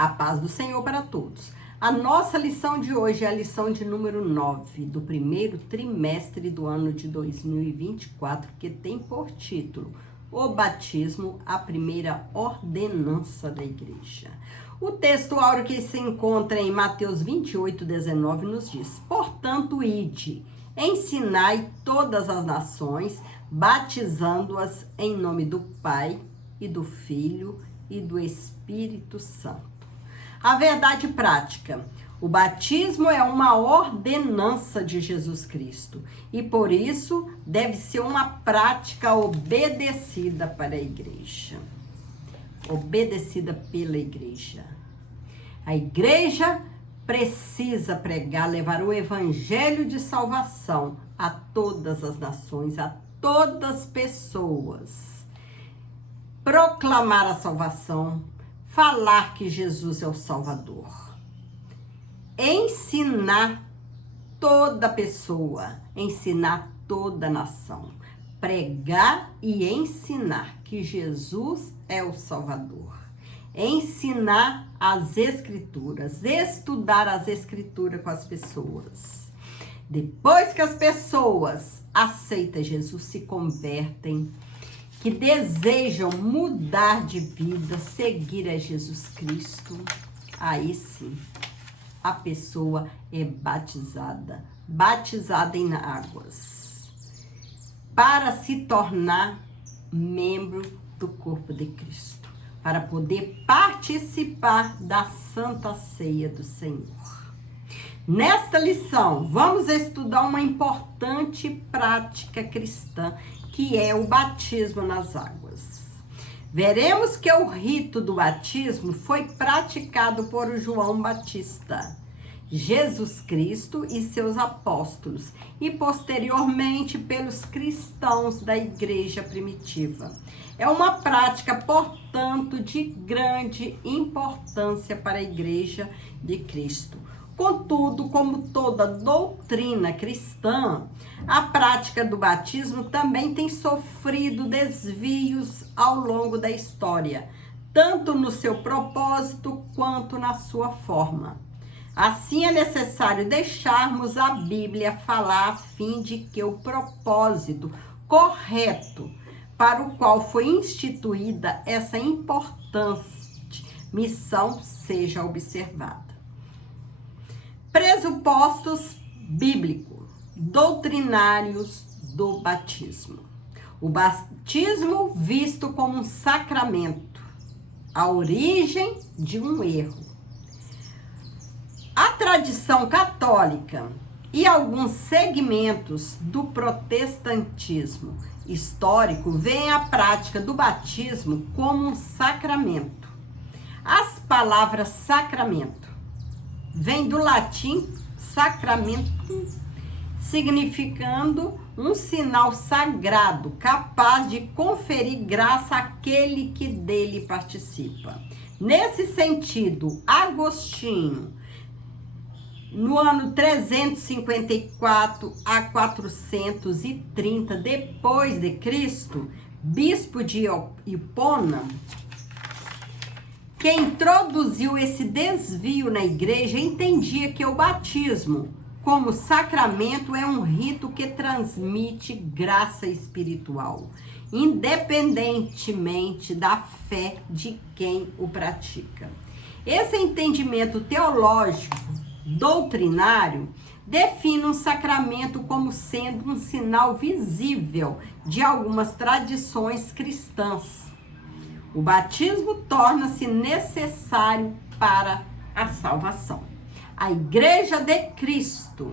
A paz do Senhor para todos. A nossa lição de hoje é a lição de número 9 do primeiro trimestre do ano de 2024, que tem por título O Batismo, a primeira ordenança da igreja. O texto áureo que se encontra em Mateus 28:19 nos diz: Portanto, ide, ensinai todas as nações, batizando-as em nome do Pai e do Filho e do Espírito Santo. A verdade prática: o batismo é uma ordenança de Jesus Cristo e por isso deve ser uma prática obedecida para a igreja. Obedecida pela igreja. A igreja precisa pregar, levar o evangelho de salvação a todas as nações, a todas as pessoas. Proclamar a salvação, falar que Jesus é o Salvador. Ensinar toda pessoa, ensinar toda nação. Pregar e ensinar que Jesus é o Salvador. Ensinar as Escrituras, estudar as Escrituras com as pessoas. Depois que as pessoas aceitam Jesus, se convertem, que desejam mudar de vida, seguir a Jesus Cristo, aí sim, a pessoa é batizada em águas, para se tornar membro do corpo de Cristo, para poder participar da Santa Ceia do Senhor. Nesta lição, vamos estudar uma importante prática cristã, que é o batismo nas águas. Veremos que o rito do batismo foi praticado por João Batista, Jesus Cristo e seus apóstolos, e posteriormente pelos cristãos da igreja primitiva. É uma prática, portanto, de grande importância para a igreja de Cristo. Contudo, como toda doutrina cristã, a prática do batismo também tem sofrido desvios ao longo da história, tanto no seu propósito quanto na sua forma. Assim, é necessário deixarmos a Bíblia falar a fim de que o propósito correto para o qual foi instituída essa importante missão seja observada. Pressupostos bíblicos, doutrinários do batismo. O batismo visto como um sacramento, a origem de um erro. A tradição católica e alguns segmentos do protestantismo histórico veem a prática do batismo como um sacramento. As palavras sacramento vem do latim sacramento, significando um sinal sagrado, capaz de conferir graça àquele que dele participa. Nesse sentido, Agostinho, no ano 354 a 430 depois de Cristo, bispo de Hipona, que introduziu esse desvio na igreja, entendia que o batismo, como sacramento, é um rito que transmite graça espiritual, independentemente da fé de quem o pratica. Esse entendimento teológico, doutrinário, define um sacramento como sendo um sinal visível de algumas tradições cristãs. O batismo torna-se necessário para a salvação. A Igreja de Cristo,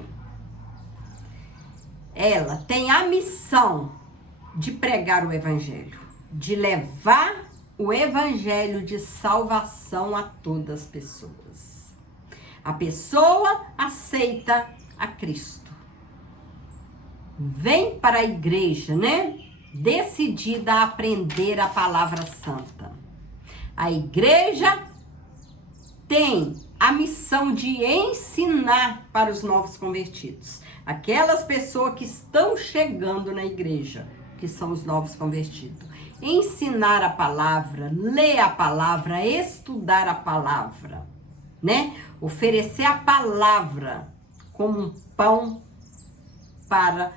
ela tem a missão de pregar o Evangelho, de levar o Evangelho de salvação a todas as pessoas. A pessoa aceita a Cristo, vem para a igreja, né? Decidida a aprender a palavra santa. A igreja tem a missão de ensinar para os novos convertidos, aquelas pessoas que estão chegando na igreja. que são os novos convertidos. Ensinar a palavra, ler a palavra, estudar a palavra, né? Oferecer a palavra como um pão para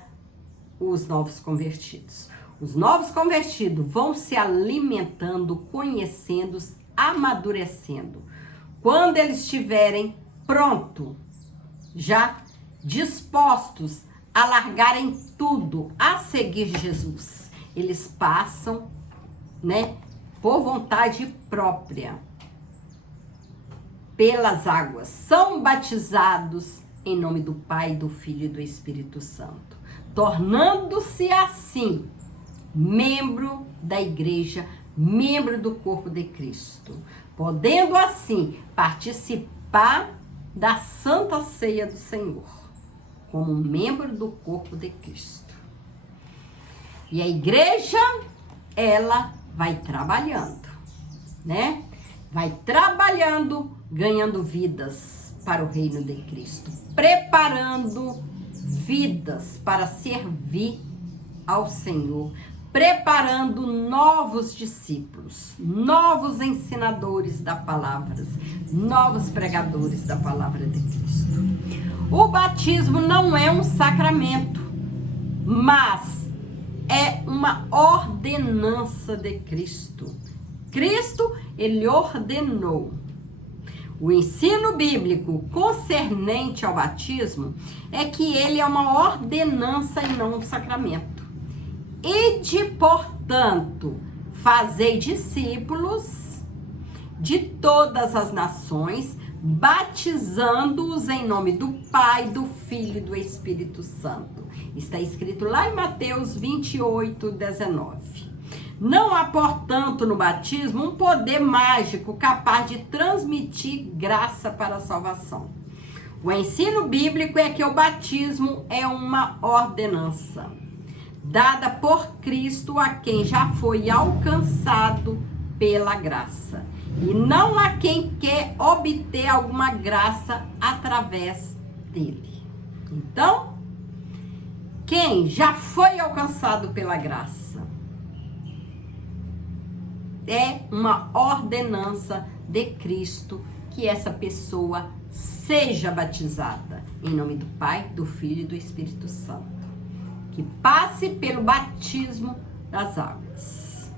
os novos convertidos. Os novos convertidos vão se alimentando, conhecendo, amadurecendo. Quando eles estiverem prontos, já dispostos a largarem tudo, a seguir Jesus, eles passam, né, por vontade própria, pelas águas, são batizados em nome do Pai, do Filho e do Espírito Santo, tornando-se assim membro da igreja, membro do corpo de Cristo, podendo assim participar da Santa Ceia do Senhor, como membro do corpo de Cristo. E a igreja, ela vai trabalhando, né? Vai trabalhando, ganhando vidas para o reino de Cristo, preparando vidas para servir ao Senhor, preparando novos discípulos, novos ensinadores da palavra, novos pregadores da palavra de Cristo. O batismo não é um sacramento, mas é uma ordenança de Cristo. Cristo, ele ordenou. O ensino bíblico concernente ao batismo é que ele é uma ordenança e não um sacramento. Ide, portanto, fazei discípulos de todas as nações, batizando-os em nome do Pai, do Filho e do Espírito Santo. Está escrito lá em Mateus 28, 19. Não há, portanto, no batismo um poder mágico capaz de transmitir graça para a salvação. O ensino bíblico é que o batismo é uma ordenança dada por Cristo a quem já foi alcançado pela graça, e não a quem quer obter alguma graça através dele. Então, quem já foi alcançado pela graça é uma ordenança de Cristo que essa pessoa seja batizada em nome do Pai, do Filho e do Espírito Santo, que passe pelo batismo das águas.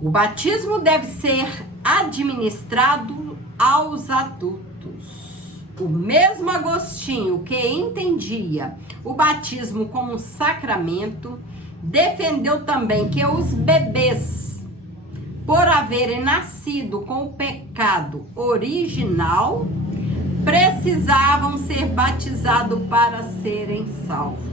O batismo deve ser administrado aos adultos. O mesmo Agostinho, que entendia o batismo como um sacramento, defendeu também que os bebês, por haverem nascido com o pecado original, precisavam ser batizados para serem salvos.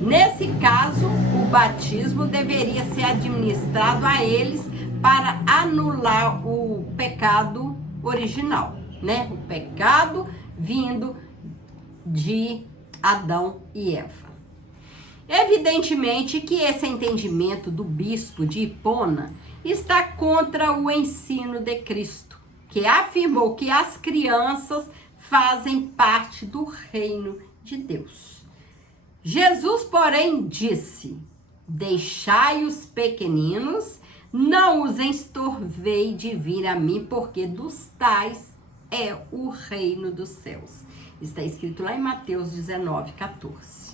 Nesse caso, o batismo deveria ser administrado a eles para anular o pecado original, né? O pecado vindo de Adão e Eva. Evidentemente que esse entendimento do bispo de Hipona está contra o ensino de Cristo, que afirmou que as crianças fazem parte do reino de Deus. Jesus, porém, disse: deixai os pequeninos, não os estorvei de vir a mim, porque dos tais é o reino dos céus. Está escrito lá em Mateus 19, 14.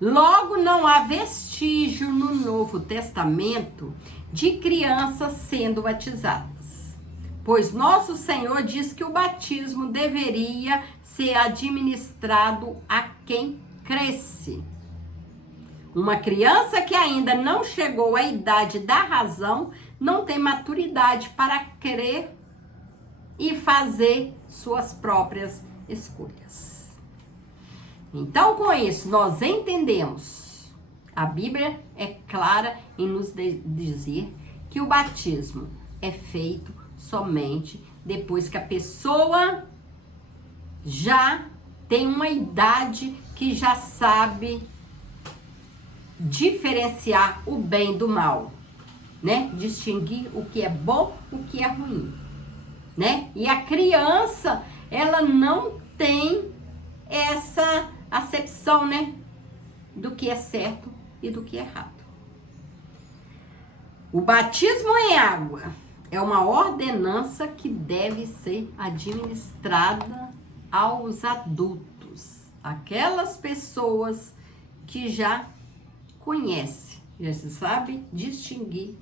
Logo, não há vestígio no Novo Testamento de crianças sendo batizadas, pois nosso Senhor diz que o batismo deveria ser administrado a quem cresce. Uma criança que ainda não chegou à idade da razão não tem maturidade para crer e fazer suas próprias escolhas. Então, com isso, nós entendemos, a Bíblia é clara em nos dizer que o batismo é feito somente depois que a pessoa já tem uma idade que já sabe diferenciar o bem do mal, né? Distinguir o que é bom, o que é ruim, né? E a criança, ela não tem essa acepção, né? Do que é certo e do que é errado. O batismo em água é uma ordenança que deve ser administrada aos adultos, aquelas pessoas que já conhecem, já se sabe distinguir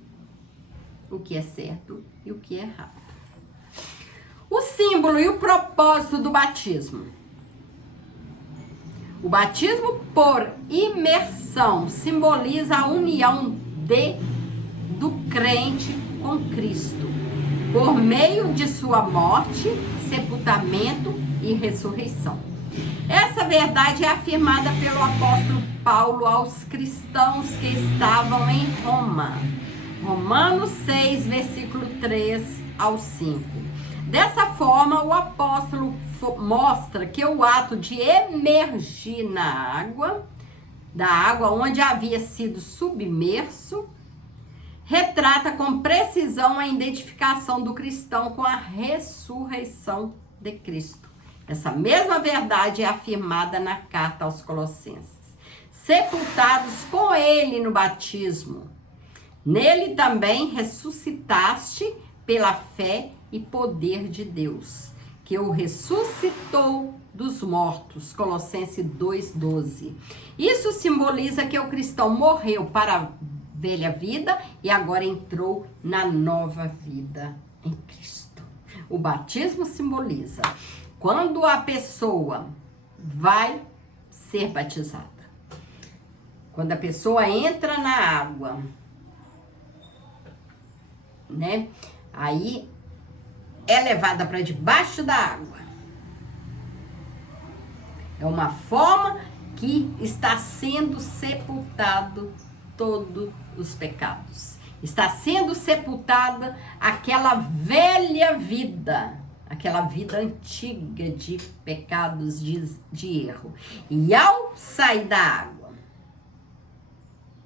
o que é certo e o que é errado. O símbolo e o propósito do batismo. O batismo por imersão simboliza a união do crente com Cristo, por meio de sua morte, sepultamento e ressurreição. Essa verdade é afirmada pelo apóstolo Paulo aos cristãos que estavam em Roma. Romanos 6, versículo 3 ao 5. Dessa forma, o apóstolo mostra que o ato de emergir da água onde havia sido submerso, retrata com precisão a identificação do cristão com a ressurreição de Cristo. Essa mesma verdade é afirmada na carta aos Colossenses. Sepultados com ele no batismo, nele também ressuscitaste pela fé e poder de Deus, que o ressuscitou dos mortos. Colossenses 2:12. Isso simboliza que o cristão morreu para a velha vida e agora entrou na nova vida em Cristo. O batismo simboliza quando a pessoa vai ser batizada. Quando a pessoa entra na água, né? Aí é levada para debaixo da água. É uma forma que está sendo sepultado todos os pecados. Está sendo sepultada aquela velha vida, aquela vida antiga de pecados, de erro. E ao sair da água,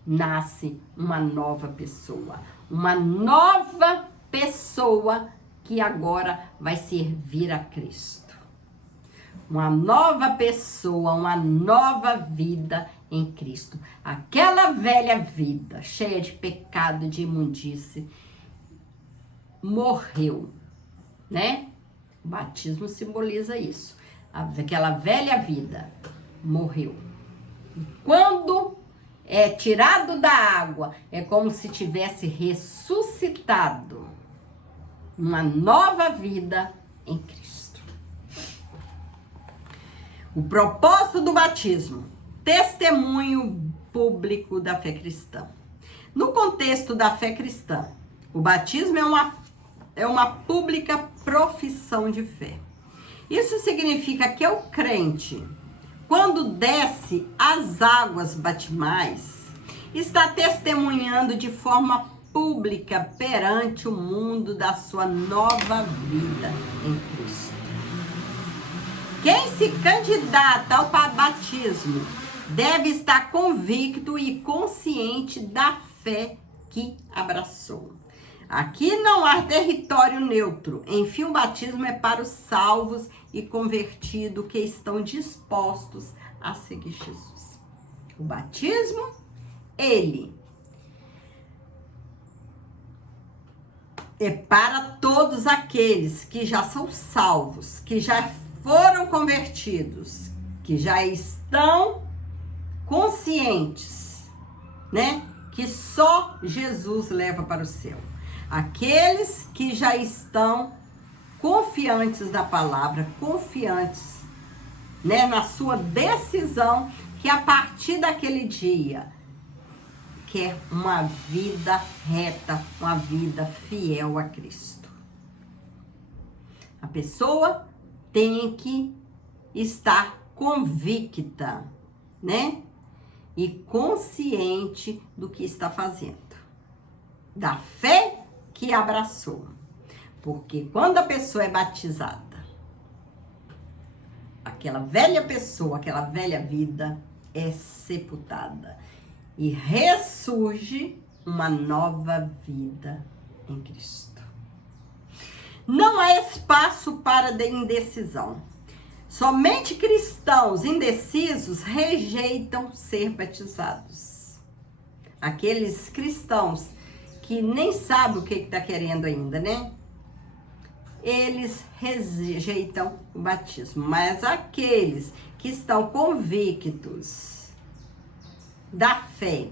nasce uma nova pessoa. Uma nova pessoa que agora vai servir a Cristo. Uma nova pessoa, uma nova vida em Cristo. Aquela velha vida cheia de pecado, de imundície, morreu, né? O batismo simboliza isso. Aquela velha vida morreu. E quando é tirado da água, é como se tivesse ressuscitado uma nova vida em Cristo. O propósito do batismo, testemunho público da fé cristã. No contexto da fé cristã, o batismo é uma pública profissão de fé. Isso significa que o crente, quando desce as águas batismais, está testemunhando de forma pública perante o mundo da sua nova vida em Cristo. Quem se candidata ao batismo deve estar convicto e consciente da fé que abraçou. Aqui não há território neutro. Enfim, o batismo é para os salvos e convertidos que estão dispostos a seguir Jesus. O batismo, ele é para todos aqueles que já são salvos, que já foram convertidos, que já estão conscientes, né? Que só Jesus leva para o céu. Aqueles que já estão confiantes na palavra, confiantes, né, na sua decisão, que a partir daquele dia quer uma vida reta, uma vida fiel a Cristo. A pessoa tem que estar convicta, né? E consciente do que está fazendo. Da fé que abraçou. Porque quando a pessoa é batizada, aquela velha pessoa, aquela velha vida é sepultada. E ressurge uma nova vida em Cristo. Não há espaço para indecisão. Somente cristãos indecisos rejeitam ser batizados. aqueles cristãos que nem sabem o que está querendo ainda, né? Eles rejeitam o batismo, mas aqueles que estão convictos da fé,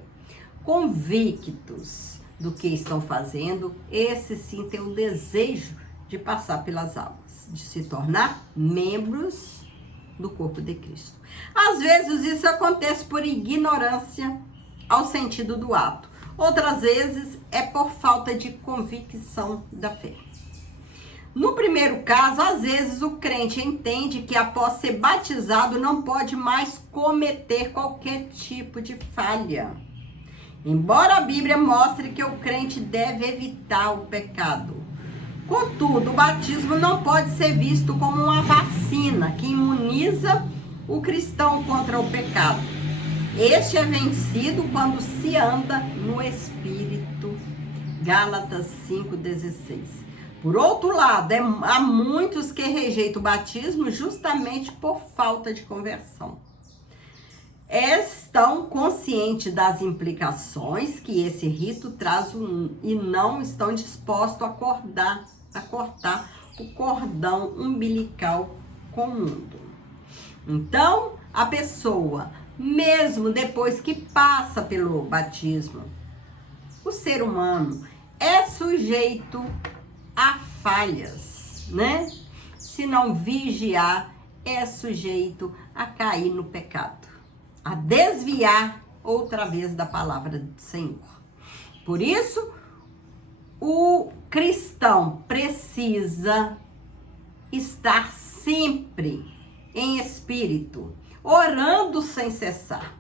convictos do que estão fazendo, esses sim têm o desejo de passar pelas águas, de se tornar membros do corpo de Cristo. Às vezes isso acontece por ignorância ao sentido do ato, outras vezes é por falta de convicção da fé. No primeiro caso, às vezes o crente entende que após ser batizado não pode mais cometer qualquer tipo de falha. Embora a Bíblia mostre que o crente deve evitar o pecado. Contudo, o batismo não pode ser visto como uma vacina que imuniza o cristão contra o pecado. Este é vencido quando se anda no Espírito. Gálatas 5,16. Por outro lado, há muitos que rejeitam o batismo justamente por falta de conversão. Estão conscientes das implicações que esse rito traz e não estão dispostos a cortar o cordão umbilical com o mundo. Então, a pessoa, mesmo depois que passa pelo batismo, o ser humano é sujeito a falhas, né? Se não vigiar, é sujeito a cair no pecado, a desviar outra vez da palavra do Senhor. Por isso, o cristão precisa estar sempre em espírito, orando sem cessar,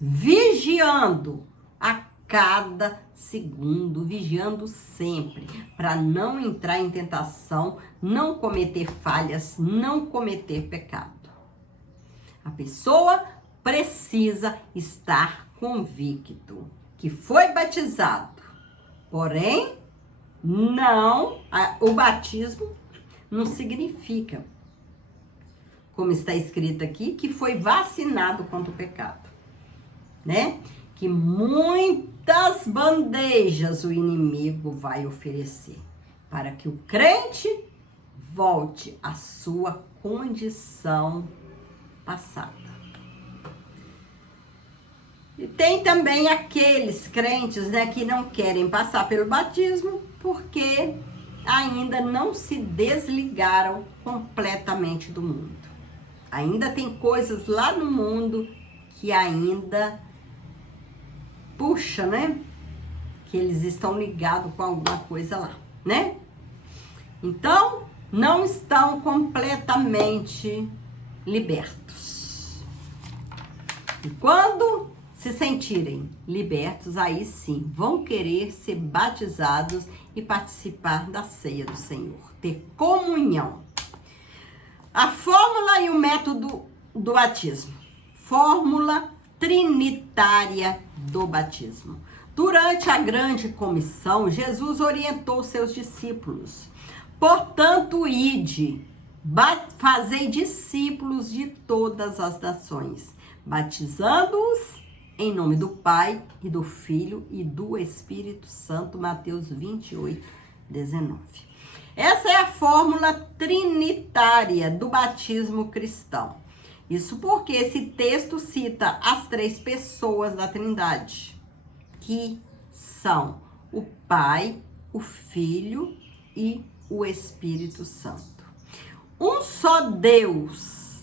vigiando a cada segundo, vigiando sempre, para não entrar em tentação, não cometer falhas, não cometer pecado. A pessoa precisa estar convicto que foi batizado, porém, o batismo não significa, como está escrito aqui, que foi vacinado contra o pecado, né? Que muitas bandejas o inimigo vai oferecer para que o crente volte à sua condição passada. E tem também aqueles crentes, né, que não querem passar pelo batismo porque ainda não se desligaram completamente do mundo. Ainda tem coisas lá no mundo que ainda puxa, né? Que eles estão ligados com alguma coisa lá, né? Então, não estão completamente libertos. E quando se sentirem libertos, aí sim, vão querer ser batizados e participar da ceia do Senhor, ter comunhão. A fórmula e o método do batismo. Fórmula trinitária do batismo. Durante a grande comissão, Jesus orientou seus discípulos. Portanto, ide, fazei discípulos de todas as nações, batizando-os em nome do Pai e do Filho e do Espírito Santo. Mateus 28, 19. Essa é a fórmula trinitária do batismo cristão. Isso porque esse texto cita as três pessoas da Trindade, que são o Pai, o Filho e o Espírito Santo. Um só Deus,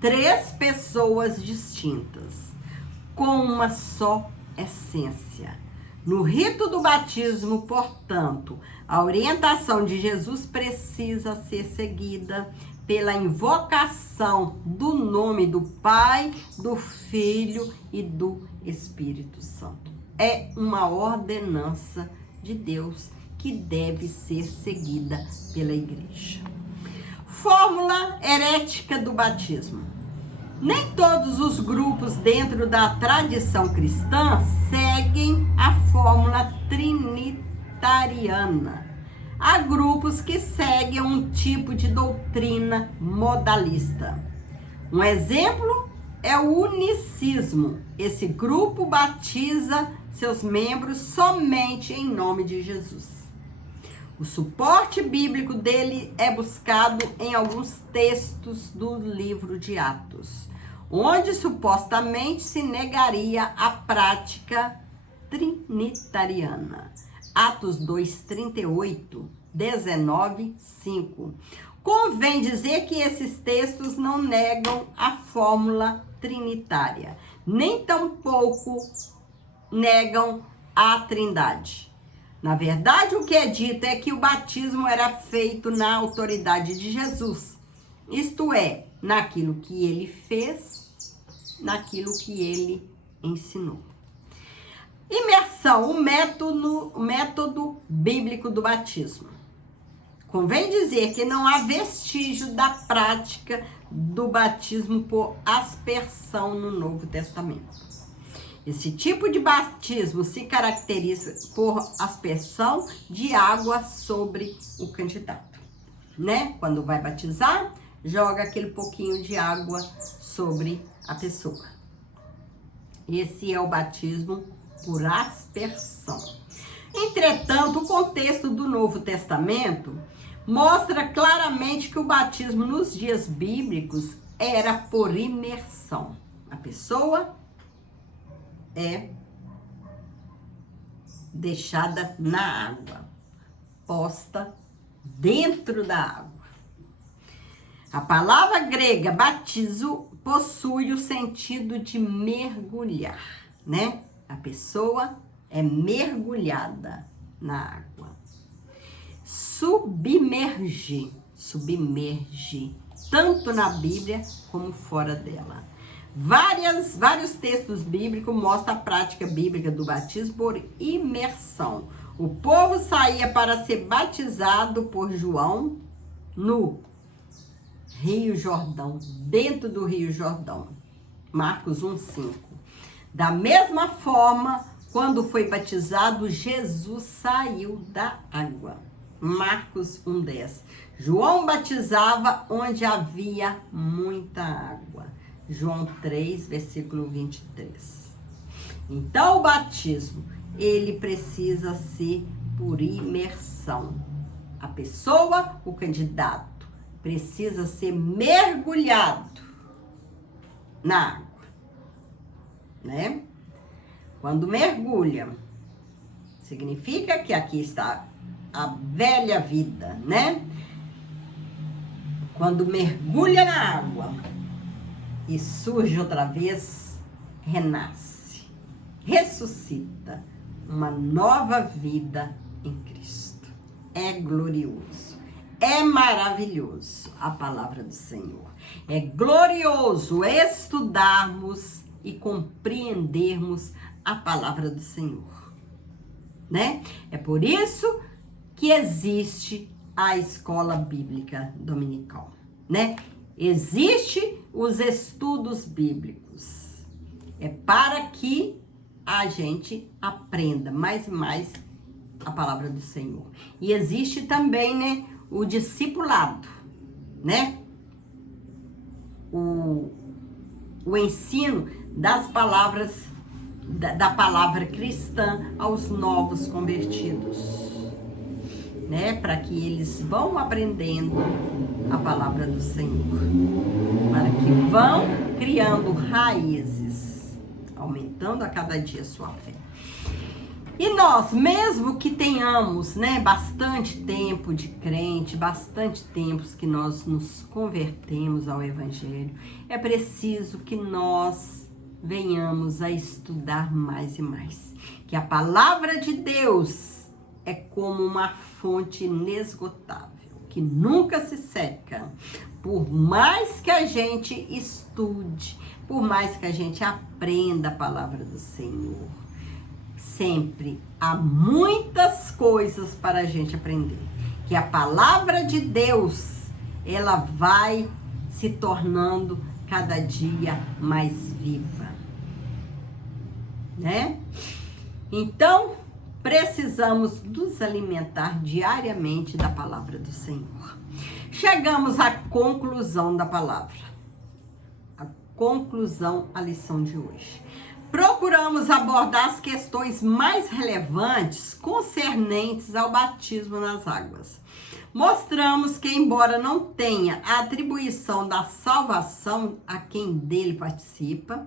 três pessoas distintas, com uma só essência. No rito do batismo, portanto, a orientação de Jesus precisa ser seguida pela invocação do nome do Pai, do Filho e do Espírito Santo. É uma ordenança de Deus que deve ser seguida pela igreja. Fórmula herética do batismo. Nem todos os grupos dentro da tradição cristã seguem a fórmula trinitariana. Há grupos que seguem um tipo de doutrina modalista. Um exemplo é o unicismo. Esse grupo batiza seus membros somente em nome de Jesus. O suporte bíblico dele é buscado em alguns textos do livro de Atos, onde supostamente se negaria a prática trinitariana. Atos 2:38, 19:5. Convém dizer que esses textos não negam a fórmula trinitária, nem tampouco negam a Trindade. Na verdade, o que é dito é que o batismo era feito na autoridade de Jesus, isto é, naquilo que ele fez, naquilo que ele ensinou. Imersão, o método bíblico do batismo. Convém dizer que não há vestígio da prática do batismo por aspersão no Novo Testamento. Esse tipo de batismo se caracteriza por aspersão de água sobre o candidato, né? Quando vai batizar, joga aquele pouquinho de água sobre a pessoa. Esse é o batismo por aspersão. Entretanto, o contexto do Novo Testamento mostra claramente que o batismo nos dias bíblicos era por imersão. A pessoa é deixada na água, posta dentro da água. A palavra grega batizo possui o sentido de mergulhar, né? A pessoa é mergulhada na água. Submerge, tanto na Bíblia como fora dela. Vários textos bíblicos mostram a prática bíblica do batismo por imersão. O povo saía para ser batizado por João no Rio Jordão, dentro do Rio Jordão. Marcos 1:5. Da mesma forma, quando foi batizado, Jesus saiu da água. Marcos 1:10. João batizava onde havia muita água. João 3, versículo 23. Então, o batismo, ele precisa ser por imersão. A pessoa, o candidato, precisa ser mergulhado na água, né? Quando mergulha, significa que aqui está a velha vida, né? Quando mergulha na água e surge outra vez, renasce, ressuscita uma nova vida em Cristo. É glorioso, é maravilhoso a palavra do Senhor. É glorioso estudarmos e compreendermos a palavra do Senhor, né? É por isso que existe a escola bíblica dominical, né? Existe os estudos bíblicos. É para que a gente aprenda mais e mais a palavra do Senhor. E existe também, né, o discipulado, né? O ensino das palavras, da palavra cristã aos novos convertidos, né? Para que eles vão aprendendo a palavra do Senhor, para que vão criando raízes, aumentando a cada dia a sua fé. E nós, mesmo que tenhamos, né, bastante tempo de crente, bastante tempos que nós nos convertemos ao Evangelho, é preciso que nós venhamos a estudar mais e mais. Que a palavra de Deus é como uma fonte inesgotável, que nunca se seca. Por mais que a gente estude, por mais que a gente aprenda a palavra do Senhor, sempre há muitas coisas para a gente aprender. Que a palavra de Deus, ela vai se tornando cada dia mais viva, né? Então, precisamos nos alimentar diariamente da palavra do Senhor. Chegamos à conclusão da palavra. conclusão à lição de hoje. Procuramos abordar as questões mais relevantes concernentes ao batismo nas águas. Mostramos que, embora não tenha a atribuição da salvação a quem dele participa,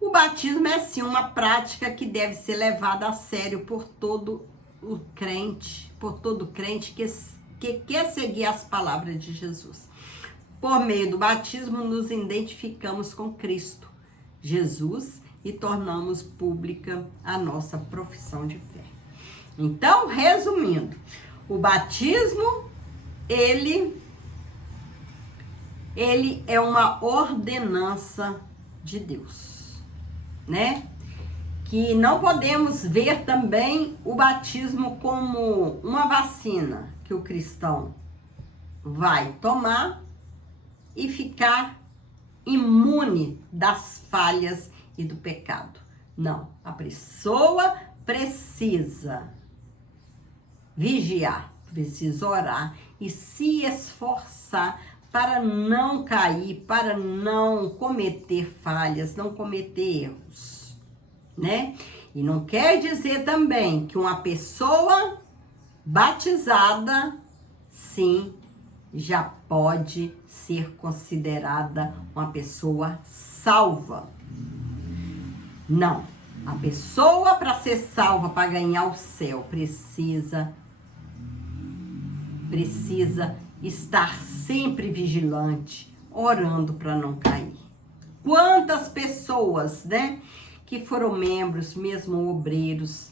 o batismo é sim uma prática que deve ser levada a sério por todo crente que quer seguir as palavras de Jesus. Por meio do batismo, nos identificamos com Cristo Jesus e tornamos pública a nossa profissão de fé. Então, resumindo, o batismo, ele é uma ordenança de Deus, né? Que não podemos ver também o batismo como uma vacina que o cristão vai tomar e ficar imune das falhas e do pecado. Não, a pessoa precisa vigiar, precisa orar e se esforçar para não cair, para não cometer falhas, não cometer erros, né? E não quer dizer também que uma pessoa batizada, sim, já pode ser considerada uma pessoa salva. Não, a pessoa para ser salva, para ganhar o céu, precisa estar sempre vigilante, orando para não cair. Quantas pessoas, né, que foram membros, mesmo obreiros,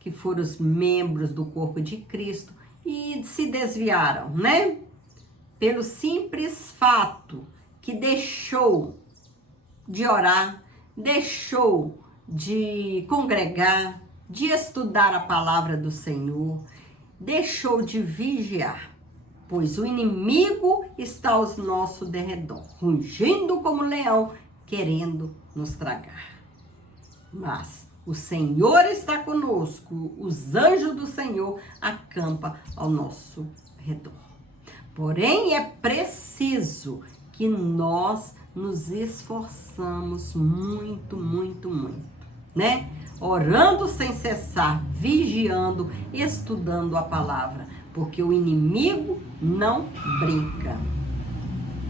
que foram os membros do corpo de Cristo e se desviaram, né? Pelo simples fato que deixou de orar, deixou de congregar, de estudar a palavra do Senhor, deixou de vigiar, pois o inimigo está ao nosso derredor, rugindo como leão, querendo nos tragar. Mas o Senhor está conosco, os anjos do Senhor acampam ao nosso redor. Porém, é preciso que nós nos esforçamos muito, né? Orando sem cessar, vigiando, estudando a palavra, porque o inimigo não brinca.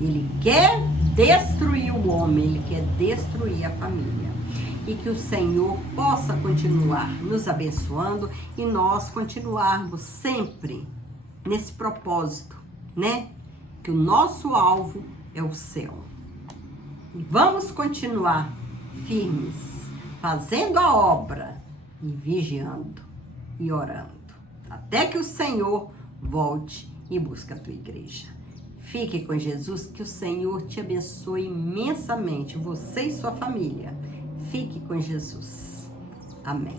Ele quer destruir o homem, ele quer destruir a família. E que o Senhor possa continuar nos abençoando e nós continuarmos sempre nesse propósito, né? Que o nosso alvo é o céu. E vamos continuar firmes, fazendo a obra e vigiando e orando, até que o Senhor volte e busque a tua igreja. Fique com Jesus, que o Senhor te abençoe imensamente, você e sua família. Fique com Jesus. Amém.